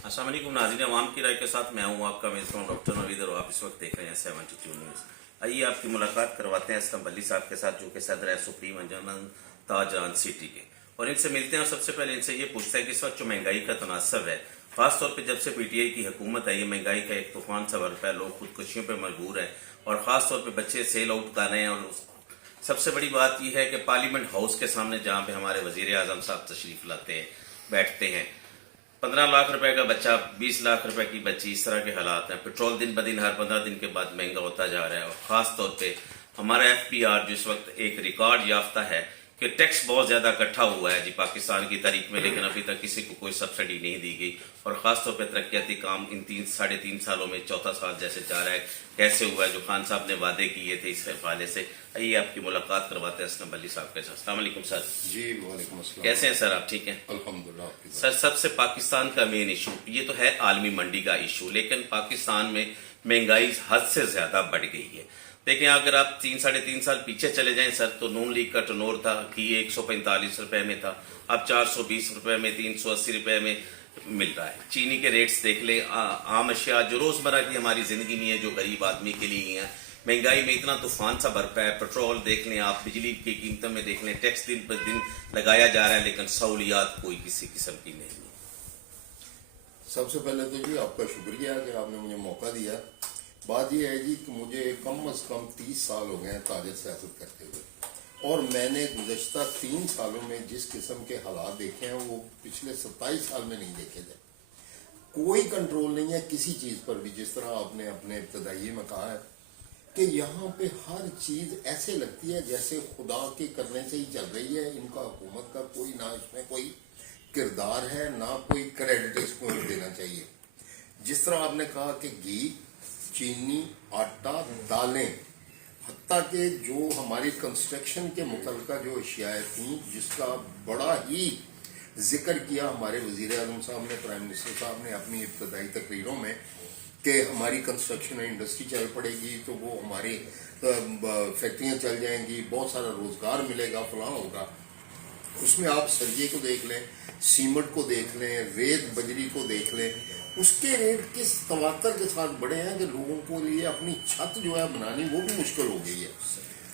अस्सलाम वालेकुम नाज़रीन, अवाम की राय के साथ मैं हूँ आपका मेज़बान डॉक्टर नवीद और आप इस वक्त देख रहे हैं 72 न्यूज़। आइए आपकी मुलाकात करवाते हैं असलम अली साहब के साथ, जो कि सदर है सुप्रीम अंजुमन ताजरान सिटी के, और इनसे मिलते हैं। और सबसे पहले इनसे ये पूछते हैं कि इस वक्त जो महंगाई का तनासब है, ख़ासतौर पर जब से PTI की हुकूमत है, ये महंगाई का एक तूफान सा बरपा है, लोग खुदकुशियों पर मजबूर है और ख़ासतौर पर बच्चे सेल आउट कर रहे हैं। और सबसे बड़ी बात यह है कि पार्लियामेंट हाउस के सामने जहाँ पे हमारे वज़ीर आज़म साहब तशरीफ़ लाते हैं, बैठते हैं, 15 लाख रुपए का बच्चा, 20 लाख रुपए की बच्ची, इस तरह के हालात हैं। पेट्रोल दिन ब दिन हर 15 दिन के बाद महंगा होता जा रहा है। और ख़ास तौर पे हमारा FPR जो इस वक्त एक रिकॉर्ड याफ्ता है कि टैक्स बहुत ज़्यादा इकट्ठा हुआ है जी पाकिस्तान की तारीख में, लेकिन अभी तक किसी को कोई सब्सिडी नहीं दी गई। और ख़ास तौर पे तरक्याती काम इन 3-3.5 सालों में चौथा साल जैसे जा रहा है, कैसे हुआ है, जो खान साहब ने वादे किए थे इस हवाले से। आइए आपकी मुलाकात करवाते हैं असलम अली साहब के साथ। अस्सलाम वालेकुम सर। जी वालेकुम अस्सलाम। कैसे हैं सर आप? ठीक हैं अल्हम्दुलिल्लाह। सर, सबसे पाकिस्तान का मेन इशू ये तो है आलमी मंडी का इशू, लेकिन पाकिस्तान में महंगाई हद से ज्यादा बढ़ गई है। देखिए, अगर आप 3-3.5 साल पीछे चले जाएं सर, तो नून लीग का टर्नओवर था कि 145 रुपए में था, अब 420 रुपए में, 380 रुपए में मिल रहा है। चीनी के रेट्स देख ले, आम अशिया जो रोजमर्रा की हमारी जिंदगी में है, जो गरीब आदमी के लिए है, महंगाई में इतना तूफान सा बरपा है। पेट्रोल देख लें आप, बिजली की कीमतों में देख लें, टैक्स दिन पर दिन लगाया जा रहा है, लेकिन सहूलियात कोई किसी किस्म की नहीं है। सबसे पहले तो जी आपका शुक्रिया कि आपने मुझे मौका दिया। बात यह है जी कि मुझे कम अज कम 30 साल हो गए हैं ताजर सियासत करते हुए, और मैंने गुज़श्ता 3 सालों में जिस किस्म के हालात देखे हैं वो पिछले 27 साल में नहीं देखे थे। कोई कंट्रोल नहीं है किसी चीज़ पर भी। जिस तरह आपने अपने इब्तदाई में कहा है कि यहाँ पे हर चीज़ ऐसे लगती है जैसे खुदा के करने से ही चल रही है। इनका हुकूमत का कोई ना इसमें कोई किरदार है, ना कोई क्रेडिट इसको देना चाहिए। जिस तरह आपने कहा कि घी, चीनी, आटा, दालें, हत्ता के जो हमारी कंस्ट्रक्शन के मुतल्लिका जो अशियाएँ थी, जिसका बड़ा ही जिक्र किया हमारे वज़ीर आज़म साहब ने, प्राइम मिनिस्टर साहब ने अपनी इब्तदाई तकरीरों में, कि हमारी कंस्ट्रक्शन इंडस्ट्री चल पड़ेगी तो वो हमारी फैक्ट्रियाँ चल जाएंगी, बहुत सारा रोज़गार मिलेगा, फलां होगा। उसमें आप सरिये को देख लें, सीमेंट को देख लें, रेत बजरी को देख लें, उसके रेट किस तवातर के साथ बढ़े हैं कि लोगों को लिए अपनी छत जो है बनानी वो भी मुश्किल हो गई है।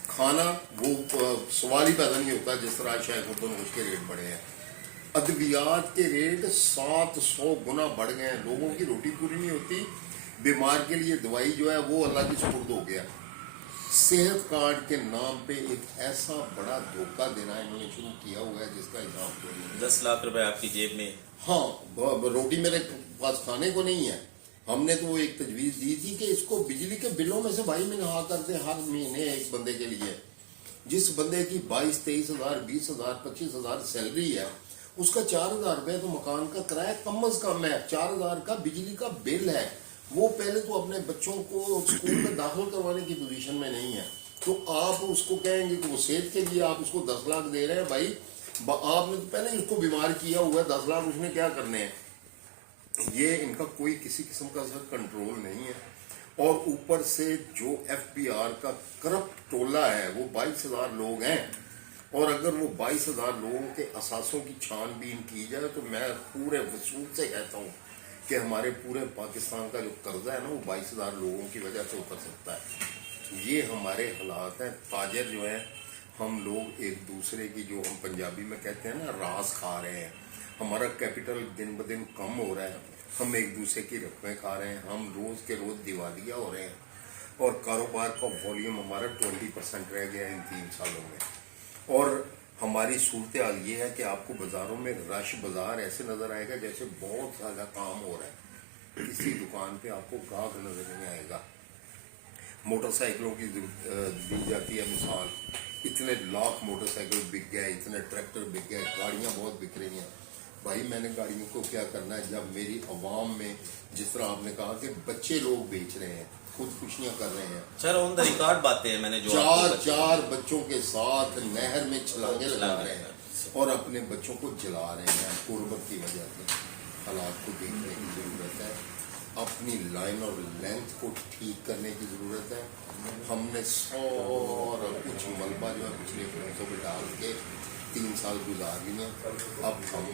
खाना वो सवाल ही पैदा नहीं होता। जिस तरह शायद उसके रेट बढ़े हैं, अद्वियात के रेट 700 गुना बढ़ गए हैं। लोगों की रोटी पूरी नहीं होती, बीमार के लिए दवाई जो है वो अल्लाह की सुपुर्द हो गया। सेहत कार्ड के नाम पे एक ऐसा बड़ा धोखा देना इन्होंने शुरू किया हुआ है जिसका हिसाब कोई नहीं। 10 लाख रुपए आपकी जेब में। हाँ, रोटी मेरे पास खाने को नहीं है। हमने तो एक तजवीज दी थी कि इसको बिजली के बिलों में से भाई में नहा करते हर महीने एक बंदे के लिए। जिस बंदे की 22-23 हजार, 20 हजार, 25 हजार सैलरी है, उसका 4,000 रुपये तो मकान का किराया कम अज कम है, 4,000 का बिजली का बिल है। वो पहले तो अपने बच्चों को स्कूल में दाखिल करवाने की पोजीशन में नहीं है, तो आप उसको कहेंगे कि वो सेहत के लिए आप उसको 10 लाख दे रहे हैं। भाई आपने तो पहले उसको बीमार किया हुआ है, 10 लाख उसने क्या करने हैं। ये इनका कोई किसी किस्म का सर कंट्रोल नहीं है। और ऊपर से जो FPR का करप्ट टोला है वो 22,000 लोग हैं, और अगर वो 22,000 लोगों के असासों की छानबीन की जाए तो मैं पूरे वसूल से कहता हूँ कि हमारे पूरे पाकिस्तान का जो कर्जा है ना वो 22,000 लोगों की वजह से उतर सकता है। ये हमारे हालात हैं। ताजर जो है, हम लोग एक दूसरे की, जो हम पंजाबी में कहते हैं ना, रास खा रहे हैं। हमारा कैपिटल दिन ब दिन कम हो रहा है, हम एक दूसरे की रकमें खा रहे हैं, हम रोज़ के रोज़ दिवालिया हो रहे हैं, और कारोबार का वॉल्यूम हमारा 20% रह गया है इन 3 सालों में। और हमारी सूरत हाल ये है कि आपको बाज़ारों में रश बाज़ार ऐसे नज़र आएगा जैसे बहुत ज़्यादा काम हो रहा है। किसी दुकान पे आपको गाहक नज़र नहीं आएगा। मोटरसाइकिलों की दी जाती है मिसाल, इतने लाख मोटरसाइकिल बिक गए, इतने ट्रैक्टर बिक गए, गाड़ियाँ बहुत बिक रही हैं। भाई मैंने गाड़ियों को क्या करना है जब मेरी अवाम में, जिस तरह आपने कहा कि बच्चे लोग बेच रहे हैं, खुदकुशियाँ कर रहे हैं। सर, ऑन द रिकॉर्ड बातें हैं, मैंने जो 4 बच्चों के साथ नहर में छलांगे लगा रहे हैं और अपने बच्चों को जला रहे हैं गुर्बत की वजह से। हालात को देखने की ज़रूरत है, अपनी लाइन और लेंथ को ठीक करने की ज़रूरत है। हमने सारा कुछ मलबा जो है पिछले 500 में डाल के 3 साल गुजार लिए। अब हम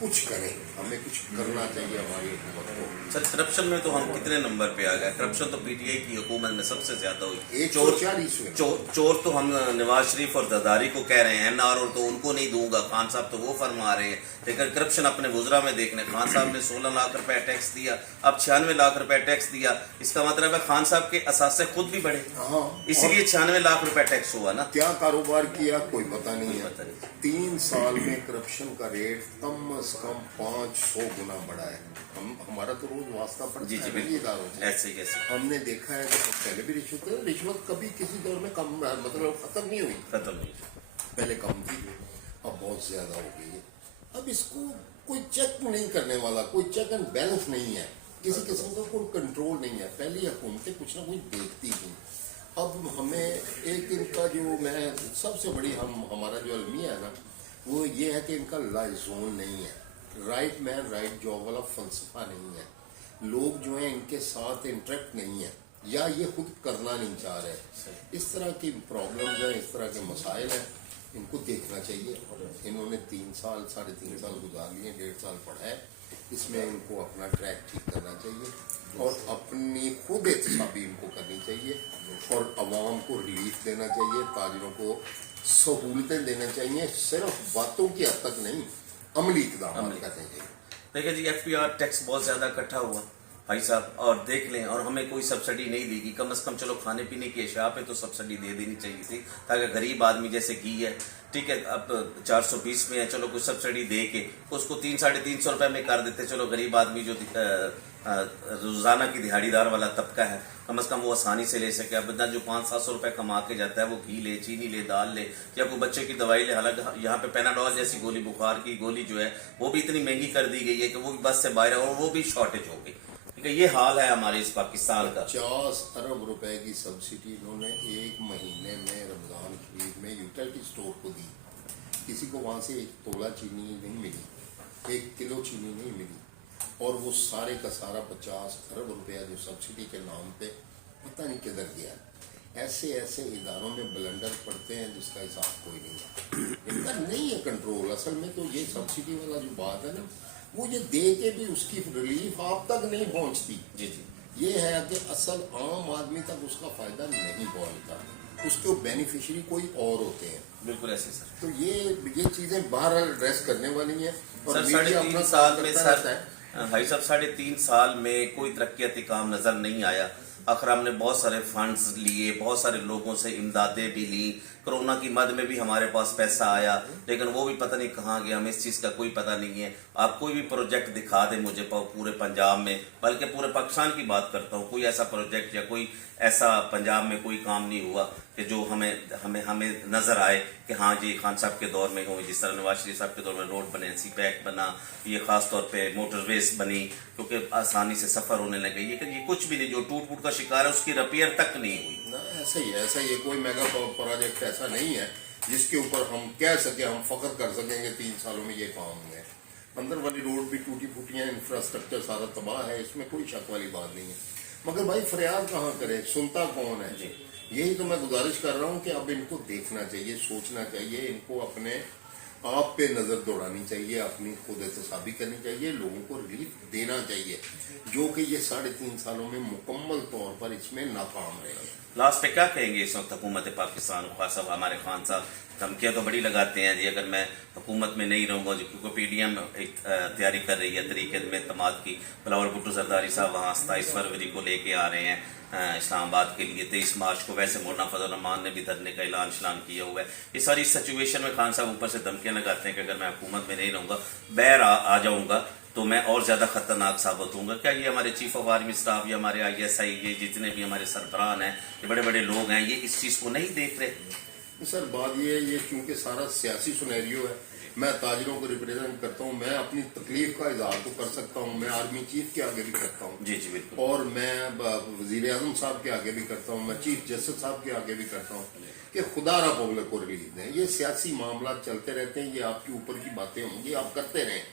कुछ करें, हमें कुछ करना चाहिए हमारी हुकूमत को। सर करप्शन में तो हम कितने नंबर पे आ गए? करप्शन तो पीटीआई की हुकूमत में सबसे ज्यादा हुई। 140 में चोर तो हम नवाज शरीफ और जरदारी को कह रहे हैं, एनआरओ तो उनको नहीं दूंगा, खान साहब तो वो फरमा रहे हैं, लेकिन करप्शन अपने वुजरा में देखने, खान साहब ने 16 लाख रुपए टैक्स दिया, अब 96 लाख रुपए टैक्स दिया। इसका मतलब है खान साहब के असासे खुद भी बढ़े, हाँ, इसीलिए 96 लाख रुपए टैक्स हुआ ना। क्या कारोबार किया कोई पता नहीं है। पता नहीं। 3 साल में करप्शन का रेट कम से कम 500 गुना बढ़ा है। हमारा तो रोज वास्ता पड़ता जी जी है बिल्कुल, इदारों से। ऐसे ही ऐसे हमने देखा है कि पहले भी रिश्वत कभी किसी दौर में कम मतलब खत्म नहीं हुई, खत्म नहीं। पहले कम थी, अब बहुत ज्यादा हो गई है। अब इसको कोई चेक नहीं करने वाला, कोई चेक एंड बैलेंस नहीं है, किसी किस्म का कोई कंट्रोल नहीं है। पहली हुकूमतें कुछ ना कुछ देखती थी, अब हमें एक इनका जो मैं सबसे बड़ी हमारा जो अलमिया है ना, वो ये है कि इनका लाइजोन नहीं है, राइट मैन राइट जॉब वाला फलसफा नहीं है। लोग जो है इनके साथ इंटरेक्ट नहीं है, या ये खुद करना नहीं चाह रहे। इस तरह की प्रॉब्लम्स हैं, इस तरह के मसाइल हैं, इनको देखना चाहिए। इन्होंने 3 साल 3.5 साल गुजार लिए, 1.5 साल पढ़ा है, इसमें इनको अपना ट्रैक ठीक करना चाहिए और अपनी खुद एहतसाबी इनको करनी चाहिए और अवाम को रिलीफ देना चाहिए, ताजिरों को सहूलतें देना चाहिए, सिर्फ बातों की हद तक नहीं, अमली इक़दाम करने चाहिए। देखिए जी एफपीआर टैक्स बहुत ज्यादा इकट्ठा हुआ भाई साहब, और देख लें, और हमें कोई सब्सिडी नहीं दी गई। कम से कम चलो खाने पीने की अशिया पे तो सब्सिडी दे देनी चाहिए थी, ताकि गरीब आदमी जैसे घी है, ठीक है, अब 420 में है, चलो कुछ सब्सिडी दे के उसको 300-350 रुपए में कर देते। चलो गरीब आदमी जो रोजाना की दिहाड़ीदार वाला तबका है, कम से कम वो आसानी से ले सके। अब इतना जो 500-700 रुपए कमा के जाता है, वो घी ले, चीनी ले, दाल ले, या कोई बच्चे की दवाई ले। हालांकि यहाँ पे पेनाडोल जैसी गोली, बुखार की गोली जो है वो भी इतनी महंगी कर दी गई है कि वो भी बस से बाहर है, और वो भी शॉर्टेज हो गई। ठीक है, ये हाल है हमारे इस पाकिस्तान का। 50 अरब रुपए की सब्सिडी इन्होंने एक महीने में रमजान शरीफ में यूटिलिटी स्टोर को दी। किसी को वहां से 1 तोला चीनी नहीं मिली, 1 किलो चीनी नहीं मिली, और वो सारे का सारा 50 अरब रुपया जो सब्सिडी के नाम पे पता नहीं किधर गया। ऐसे ऐसे इदारों में ब्लंडर पड़ते हैं जिसका हिसाब कोई नहीं है, इनका नहीं है कंट्रोल। असल में तो ये सब्सिडी वाला जो बात है ना, वो ये दे के भी उसकी रिलीफ आप तक नहीं पहुंचती। जी जी, ये है कि असल आम आदमी तक उसका फायदा नहीं पहुंचता, उसके बेनिफिशियरी कोई और होते हैं। बिल्कुल ऐसे सर। तो ये चीजें बाहर एड्रेस करने वाली हैं। और सर मीडिया 3.5 साल में करता रहता है। सर भाई साहब 3.5 साल में कोई तरक्याती काम नजर नहीं आया। आखिर हमने बहुत सारे फंड्स लिए, बहुत सारे लोगों से इमदादें भी ली, कोरोना की मद में भी हमारे पास पैसा आया, लेकिन वो भी पता नहीं कहाँ गया, हमें इस चीज़ का कोई पता नहीं है। आप कोई भी प्रोजेक्ट दिखा दें मुझे पूरे पंजाब में, बल्कि पूरे पाकिस्तान की बात करता हूँ, कोई ऐसा प्रोजेक्ट या कोई ऐसा पंजाब में कोई काम नहीं हुआ कि जो हमें हमें हमें नजर आए कि हाँ जी खान साहब के दौर में हो। जिस तरह नवाज शरीफ साहब के दौर में रोड बने, सी पैक बना, ये खास तौर पे मोटरवेज बनी, क्योंकि आसानी से सफर होने लगे, लेकिन ये कुछ भी नहीं। जो टूट फूट का शिकार है उसकी रिपेयर तक नहीं हुई ना, ऐसा ही है, ऐसा ही है। कोई मेगा प्रोजेक्ट ऐसा नहीं है जिसके ऊपर हम कह सके, हम फख्र कर सकेंगे 3 सालों में ये काम हुए। अंदर वाली रोड भी टूटी फूटी है, इंफ्रास्ट्रक्चर सारा तबाह है, इसमें कोई शक वाली बात नहीं है। मगर भाई फरियाद कहाँ करे, सुनता कौन है जी? यही तो मैं गुजारिश कर रहा हूँ कि अब इनको देखना चाहिए, सोचना चाहिए, इनको अपने आप पे नजर दौड़ानी चाहिए, अपनी खुद एहतसाबी करनी चाहिए, लोगों को रिलीफ देना चाहिए, जो कि ये 3.5 सालों में मुकम्मल तौर पर इसमें नाकाम रहे। लास्ट पे क्या कहेंगे इस वक्त हुकूमत पाकिस्तान खास साहब, हमारे खान साहब धमकियाँ तो बड़ी लगाते हैं जी, अगर मैं हुकूमत में नहीं रहूँगा जी, क्योंकि पीडीएम एक तैयारी कर रही है तरीके में तमाद की। बिलावल भुट्टो जरदारी साहब वहाँ 27 फरवरी को लेके आ रहे हैं इस्लामाबाद के लिए। 23 मार्च को वैसे मौलाना फजल रहमान ने भी धरने का ऐलान किया हुआ है। इस सारी सिचुएशन में खान साहब ऊपर से धमकियाँ लगाते हैं कि अगर मैं हुकूमत में नहीं रहूँगा, बैर आ जाऊँगा, तो मैं और ज्यादा खतरनाक साबित होऊंगा। क्या ये हमारे चीफ ऑफ आर्मी स्टाफ या हमारे ISI, ये जितने भी हमारे सरबराह हैं, ये बड़े बड़े लोग हैं, ये इस चीज को नहीं देख रहे? सर बात ये क्योंकि सारा सियासी सिनेरियो है, मैं ताजिरों को रिप्रेजेंट करता हूँ, मैं अपनी तकलीफ का इजहार तो कर सकता हूँ, मैं आर्मी चीफ के आगे भी करता हूँ जी जी बिल्कुल, और मैं वजीर आजम साहब के आगे भी करता हूँ, मैं चीफ जस्टिस साहब के आगे भी करता हूँ कि खुदारा पब्लिक को रिलीफ दें। ये सियासी मामला चलते रहते हैं, ये आपके ऊपर की बातें होंगी, आप करते रहें।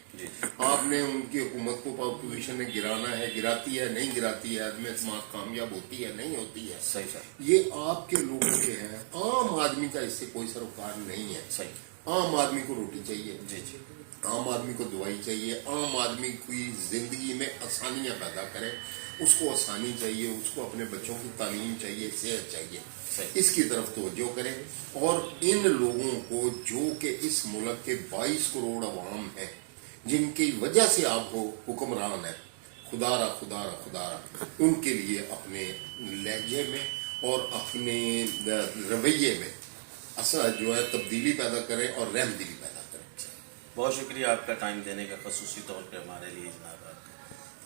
आपने उनकी हुकूमत को अपोजिशन ने गिराना है, गिराती है, नहीं गिराती है, आदमी समाज कामयाब होती है, नहीं होती है, सही सर, ये आपके लोगों के हैं। आम आदमी का इससे कोई सरोकार नहीं है। सही, आम आदमी को रोटी चाहिए जी जी, आम आदमी को दवाई चाहिए, आम आदमी की जिंदगी में आसानियां पैदा करे, उसको आसानी चाहिए, उसको अपने बच्चों की तालीम चाहिए, सेहत चाहिए, इसकी तरफ तवज्जो करें। और इन लोगों को जो कि इस मुल्क के 22 करोड़ अवाम है, जिनकी वजह से आप हो हुक्मरान है, खुदारा खुदारा खुदारा उनके लिए अपने लहजे में और अपने रवैये में असर जो है तब्दीली पैदा करें और रहमदिली पैदा करें। बहुत शुक्रिया आपका टाइम देने का, खसूसी तौर पे हमारे लिए जनाब।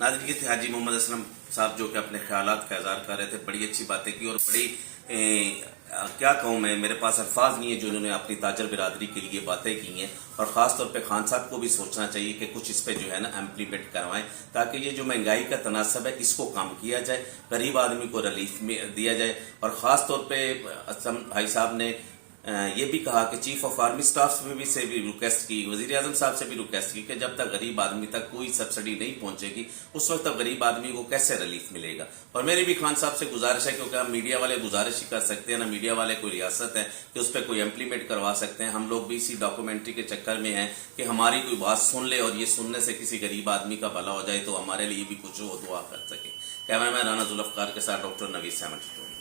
नाज़रीन, ये थे हाजी मोहम्मद असलम साहब जो कि अपने ख्यालात का इज़हार कर रहे थे, बड़ी अच्छी बातें की और बड़ी क्या कहूँ मैं, मेरे पास अल्फाज नहीं है जो उन्होंने अपनी ताजर बिरादरी के लिए बातें की हैं। और ख़ास तौर पे खान साहब को भी सोचना चाहिए कि कुछ इस पे जो है ना इम्प्लीमेंट करवाएं, ताकि ये जो महंगाई का तनासब है इसको कम किया जाए, गरीब आदमी को रिलीफ में दिया जाए। और ख़ास तौर पे असम भाई साहब ने ये भी कहा कि चीफ ऑफ आर्मी स्टाफ से भी रिक्वेस्ट की, वजीर आजम साहब से भी रिक्वेस्ट की कि जब तक गरीब आदमी तक कोई सब्सिडी नहीं पहुंचेगी उस वक्त तक गरीब आदमी को कैसे रिलीफ मिलेगा। और मेरी भी खान साहब से गुजारिश है, क्योंकि हम मीडिया वाले गुजारिश ही कर सकते हैं ना, मीडिया वाले कोई रियासत है कि उस पर कोई इम्प्लीमेंट करवा सकते हैं। हम लोग भी इसी डॉक्यूमेंट्री के चक्कर में हैं कि हमारी कोई बात सुन ले और ये सुनने से किसी गरीब आदमी का भला हो जाए तो हमारे लिए भी कुछ वो दुआ कर सके। कैमरामैन राना जुल्फकार के साथ डॉक्टर नवीद 72।